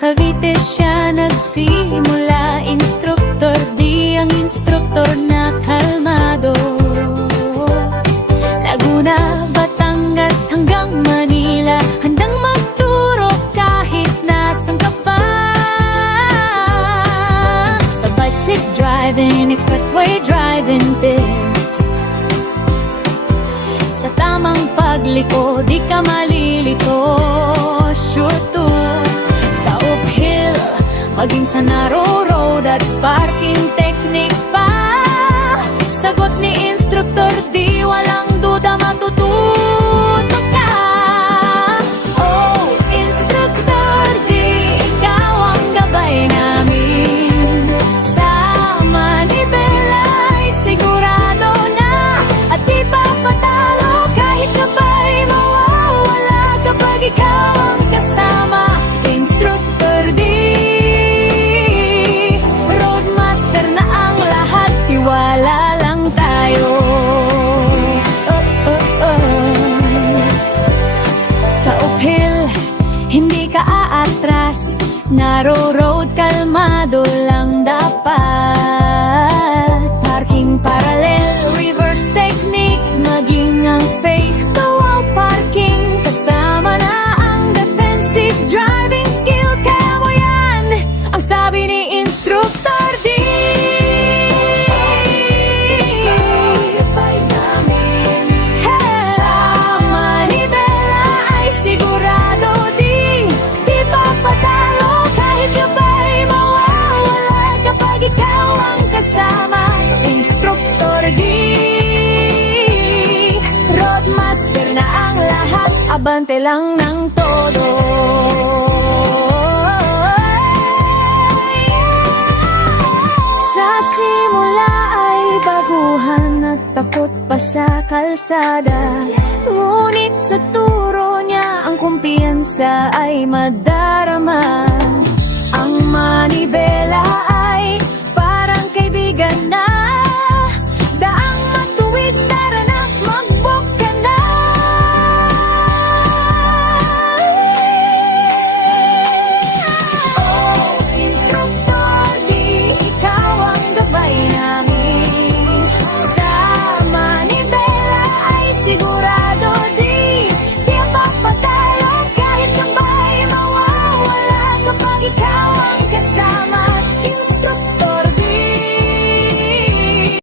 Cavite siya nagsimula, instruktor, di ang instruktor na kalmado. Laguna, Batangas hanggang Manila, handang magturo kahit nasan ka pa. Sa bicycle driving, expressway driving tips, sa tamang pagliko, di ka malilito. Sure to sa uphill, maging sa narrow road at parking technique pa. Sagot ni instruktor, di walang duda matututo ka. Oh, instruktor, di ikaw ang gabay namin. Sa manibela ay sigurado na, at di papatalo kahit ka pa'y mawawala kapag ikaw ang kasama. Instruktor, di roadmaster na ang lahat, tiwala lang tayo. Sa uphill, hindi ka aatras, narrow road, kalmado lang dapat. Parking parallel, reverse technique, maging ang face to wall parking, kasama na ang defensive driving skills. Kaya mo yan, ang sabi ni instructor, di sa manibela ay sigurado, di papatalo kahit ka pa'y mawawala kapag ikaw ang kasama. Instruktor, di roadmaster na ang lahat, abante lang ng todo. Sa simula ay baguhan at takot pa sa kalsada, ngunit sa turo niya ang kumpiyansa ay madarama. Ang manibela ay